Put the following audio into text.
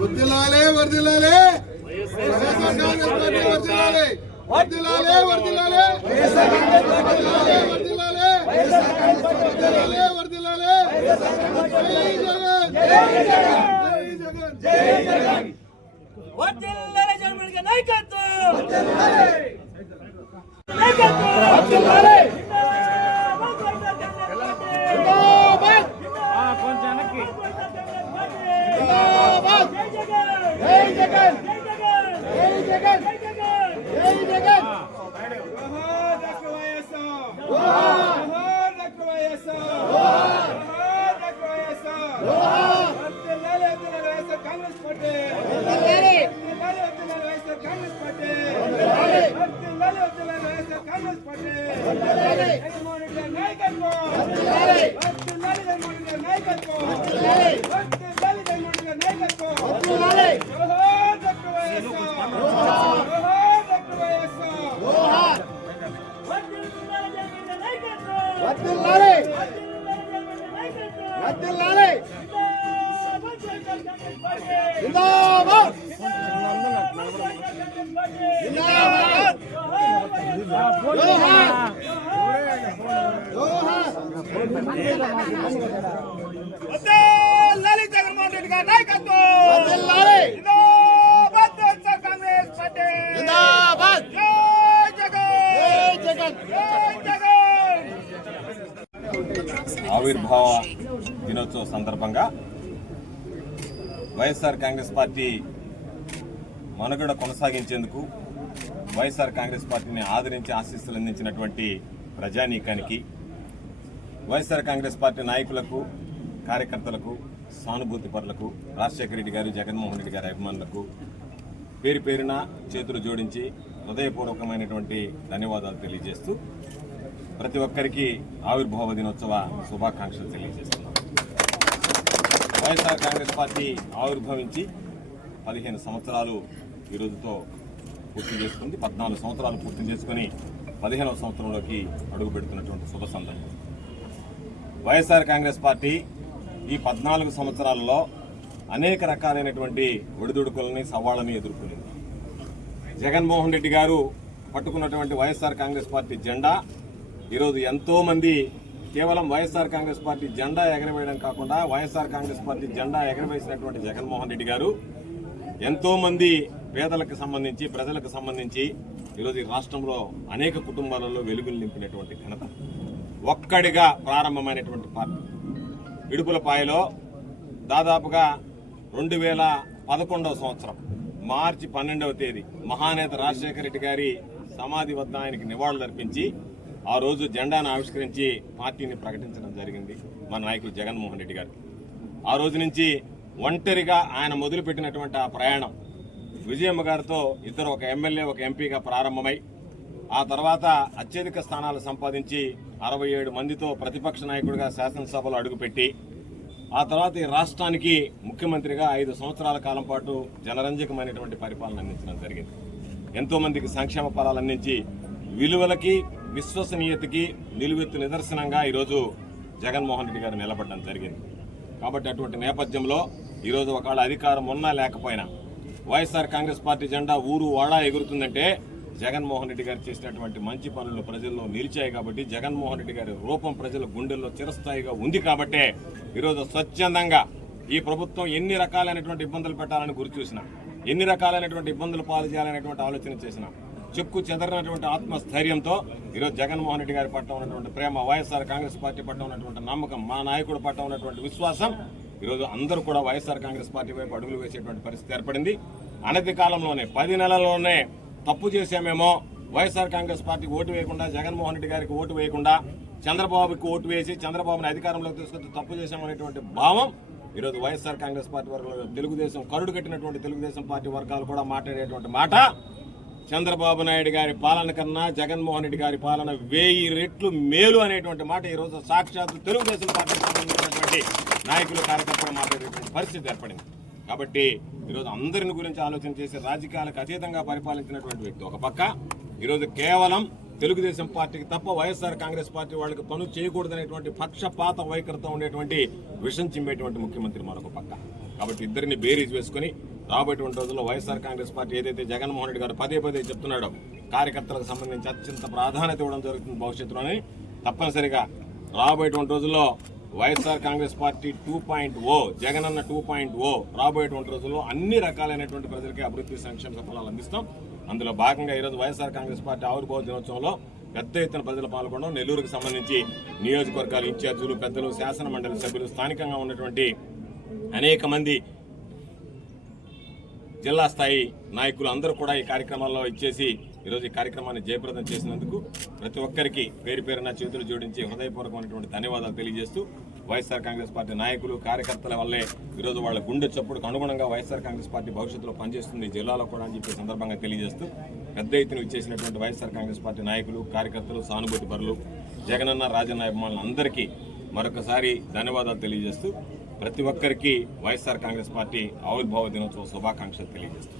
వర్దిలాలే వర్దిలాలే వర్దిలాలే వర్దిలాలే వర్దిలాలే వర్దిలాలే వర్దిలాలే వర్దిలాలే వర్దిలాలే నాయకత్వం. నాయకత్వం వర్ధిల్లాలి జిందాబాద్ కొంచెం వెనక్కి జిందాబాద్ జై జగన్ జై జగన్ జై జగన్ జై జగన్ జై జగన్ జోహార్ డాక్టర్ వైఎస్ఆర్ జోహార్ డాక్టర్ వైఎస్ఆర్ జోహార్ డాక్టర్ వైఎస్ఆర్ వర్దిలాలే వర్దిలాలే వైఎస్ఆర్ కాంగ్రెస్ పార్టీ వర్ధిల్లాలి వర్దిలాలే వర్దిలాలే వైఎస్ఆర్ కాంగ్రెస్ పార్టీ వర్దిలాలే వర్దిలాలే YSR Congress party Jaganmohan Jaganmohan Reddy గారి నాయకత్వం కాంగ్రెస్ పార్టీ ఆవిర్భావ దినోత్సవ సందర్భంగా వైఎస్ఆర్ కాంగ్రెస్ పార్టీ మనుగడ కొనసాగించేందుకు వైఎస్ఆర్ కాంగ్రెస్ పార్టీని ఆదరించి ఆశీస్సులు అందించినటువంటి ప్రజానీకానికి వైఎస్ఆర్ కాంగ్రెస్ పార్టీ నాయకులకు కార్యకర్తలకు సానుభూతి పరులకు రాజశేఖర రెడ్డి గారు జగన్మోహన్ రెడ్డి గారి అభిమానులకు పేరు పేరున చేతులు జోడించి హృదయపూర్వకమైనటువంటి ధన్యవాదాలు తెలియజేస్తూ ప్రతి ఒక్కరికి ఆవిర్భావ దినోత్సవ శుభాకాంక్షలు తెలియజేస్తున్నాం. వైఎస్ఆర్ కాంగ్రెస్ పార్టీ ఆవిర్భవించి పదిహేను సంవత్సరాలు ఈ రోజుతో పూర్తి చేసుకుంది. పద్నాలుగు సంవత్సరాలు పూర్తి చేసుకుని పదిహేనవ సంవత్సరంలోకి అడుగు పెడుతున్నటువంటి శుభ సందర్భం. వైఎస్ఆర్ కాంగ్రెస్ పార్టీ ఈ పద్నాలుగు సంవత్సరాలలో అనేక రకాలైనటువంటి ఒడిదుడుకులని సవాళ్ళని ఎదుర్కొనింది. జగన్మోహన్ రెడ్డి గారు పట్టుకున్నటువంటి వైఎస్ఆర్ కాంగ్రెస్ పార్టీ జెండా ఈరోజు ఎంతోమంది కేవలం వైఎస్ఆర్ కాంగ్రెస్ పార్టీ జెండా ఎగరవేయడం కాకుండా వైఎస్ఆర్ కాంగ్రెస్ పార్టీ జెండా ఎగరవేసినటువంటి జగన్మోహన్ రెడ్డి గారు ఎంతోమంది పేదలకు సంబంధించి ప్రజలకు సంబంధించి ఈరోజు ఈ రాష్ట్రంలో అనేక కుటుంబాలలో వెలుగులు నింపినటువంటి ఘనత. ఒక్కడిగా ప్రారంభమైనటువంటి పార్టీ. ఇడుపులపాయలో దాదాపుగా రెండు వేల పదకొండవ సంవత్సరం మార్చి పన్నెండవ తేదీ మహానేత రాజశేఖర రెడ్డి గారి సమాధి వద్ద ఆయనకి నివాళులు అర్పించి ఆ రోజు జెండాను ఆవిష్కరించి పార్టీని ప్రకటించడం జరిగింది మన నాయకులు జగన్మోహన్ రెడ్డి గారు. ఆ రోజు నుంచి ఒంటరిగా ఆయన మొదలుపెట్టినటువంటి ఆ ప్రయాణం విజయమ్మ గారితో ఇద్దరు ఒక ఎమ్మెల్యే ఒక ఎంపీగా ప్రారంభమై ఆ తర్వాత అత్యధిక స్థానాలు సంపాదించి అరవై ఏడు మందితో ప్రతిపక్ష నాయకుడిగా శాసనసభలో అడుగుపెట్టి ఆ తర్వాత ఈ రాష్ట్రానికి ముఖ్యమంత్రిగా ఐదు సంవత్సరాల కాలం పాటు జనరంజకమైనటువంటి పరిపాలన అందించడం జరిగింది. ఎంతోమందికి సంక్షేమ ఫలాలు అందించి విలువలకి విశ్వసనీయతకి నిలువెత్తు నిదర్శనంగా ఈరోజు జగన్మోహన్ రెడ్డి గారు నిలబడడం జరిగింది. కాబట్టి అటువంటి నేపథ్యంలో ఈరోజు ఒకవేళ అధికారం ఉన్నా లేకపోయినా వైఎస్ఆర్ కాంగ్రెస్ పార్టీ జెండా ఊరు వాడా ఎగురుతుందంటే జగన్మోహన్ రెడ్డి గారు చేసినటువంటి మంచి పనులు ప్రజల్లో నిలిచాయి కాబట్టి జగన్మోహన్ రెడ్డి గారి రూపం ప్రజల గుండెల్లో చిరస్థాయిగా ఉంది కాబట్టే ఈరోజు స్వచ్ఛందంగా ఈ ప్రభుత్వం ఎన్ని రకాలైనటువంటి ఇబ్బందులు పెట్టాలని గురిచూసిన ఎన్ని రకాలైనటువంటి ఇబ్బందులు పాలు చేయాలనేటువంటి ఆలోచన చేసిన చెక్కు చెదరినటువంటి ఆత్మస్థైర్యంతో ఈరోజు జగన్మోహన్ రెడ్డి గారి పట్ల ఉన్నటువంటి ప్రేమ వైఎస్ఆర్ కాంగ్రెస్ పార్టీ పట్ల ఉన్నటువంటి నమ్మకం మా నాయకుడు పట్ల ఉన్నటువంటి విశ్వాసం ఈరోజు అందరూ కూడా వైఎస్ఆర్ కాంగ్రెస్ పార్టీ వైపు అడుగులు వేసేటువంటి పరిస్థితి ఏర్పడింది. అనతి కాలంలోనే పది నెలల్లోనే తప్పు చేశామేమో వైఎస్ఆర్ కాంగ్రెస్ పార్టీకి ఓటు వేయకుండా జగన్మోహన్ రెడ్డి గారికి ఓటు వేయకుండా చంద్రబాబుకి ఓటు వేసి చంద్రబాబుని అధికారంలోకి తీసుకొచ్చి తప్పు చేశామనేటువంటి భావం ఈరోజు వైఎస్ఆర్ కాంగ్రెస్ పార్టీ వర్గాలు తెలుగుదేశం కరుడు కట్టినటువంటి తెలుగుదేశం పార్టీ వర్గాలు కూడా మాట్లాడేటువంటి మాట. చంద్రబాబు నాయుడు గారి పాలన కన్నా జగన్మోహన్ రెడ్డి గారి పాలన వెయ్యి రెట్లు మేలు అనేటువంటి మాట ఈరోజు సాక్షాత్తు సాక్షాత్ తెలుగుదేశం పార్టీకి సంబంధించినటువంటి నాయకులు కార్యకర్తలు మాట్లాడేటువంటి పరిస్థితి ఏర్పడింది. కాబట్టి ఈరోజు అందరిని గురించి ఆలోచన చేసి రాజకీయాలకు అతీతంగా పరిపాలించినటువంటి వ్యక్తి ఒక పక్క. ఈరోజు కేవలం తెలుగుదేశం పార్టీకి తప్ప వైఎస్ఆర్ కాంగ్రెస్ పార్టీ వాళ్ళకి పనులు చేయకూడదనేటువంటి పక్షపాత వైఖరితో ఉండేటువంటి విషం చిమ్మేటువంటి ముఖ్యమంత్రి మరొక పక్క. కాబట్టి ఇద్దరిని బేరీజ్ వేసుకొని రాబోయేటువంటి రోజుల్లో వైఎస్ఆర్ కాంగ్రెస్ పార్టీ ఏదైతే జగన్మోహన్ రెడ్డి గారు పదే పదే చెప్తున్నాడో కార్యకర్తలకు సంబంధించి అత్యంత ప్రాధాన్యత ఇవ్వడం జరుగుతుంది భవిష్యత్తులోని. తప్పనిసరిగా రాబోయేటువంటి రోజుల్లో YSR Congress party two point O Jaganna two point O రాబోయేటువంటి రోజుల్లో అన్ని రకాలైనటువంటి ప్రజలకి అభివృద్ధి సంక్షేమ ఫలాలు అందిస్తాం. అందులో భాగంగా ఈరోజు వైఎస్ఆర్ కాంగ్రెస్ పార్టీ ఆవిర్భావ దినోత్సవంలో పెద్ద ఎత్తున ప్రజలు పాల్గొనడం నెల్లూరుకు సంబంధించి నియోజకవర్గాల ఇన్ఛార్జీలు పెద్దలు శాసన మండలి సభ్యులు స్థానికంగా ఉన్నటువంటి అనేక మంది జిల్లా స్థాయి నాయకులు అందరూ కూడా ఈ కార్యక్రమాల్లో ఇచ్చేసి ఈరోజు ఈ కార్యక్రమాన్ని జయప్రదం చేసినందుకు ప్రతి ఒక్కరికి పేరు పేరున చేతులు జోడించి హృదయపూర్వకమైనటువంటి ధన్యవాదాలు తెలియజేస్తూ వైఎస్ఆర్ కాంగ్రెస్ పార్టీ నాయకులు కార్యకర్తల వల్లే ఈరోజు వాళ్ళ గుండె చప్పుడుకు అనుగుణంగా వైఎస్ఆర్ కాంగ్రెస్ పార్టీ భవిష్యత్తులో పనిచేస్తుంది జిల్లాలో కూడా అని చెప్పే సందర్భంగా తెలియజేస్తూ పెద్ద ఎత్తున ఇచ్చేసినటువంటి వైఎస్ఆర్ కాంగ్రెస్ పార్టీ నాయకులు కార్యకర్తలు సానుభూతి పరులు జగనన్న రాజన్న అభిమానులు అందరికీ మరొకసారి ధన్యవాదాలు తెలియజేస్తూ ప్రతి ఒక్కరికి వైఎస్ఆర్ కాంగ్రెస్ పార్టీ ఆవిర్భావ దినోత్సవ శుభాకాంక్షలు తెలియజేస్తూ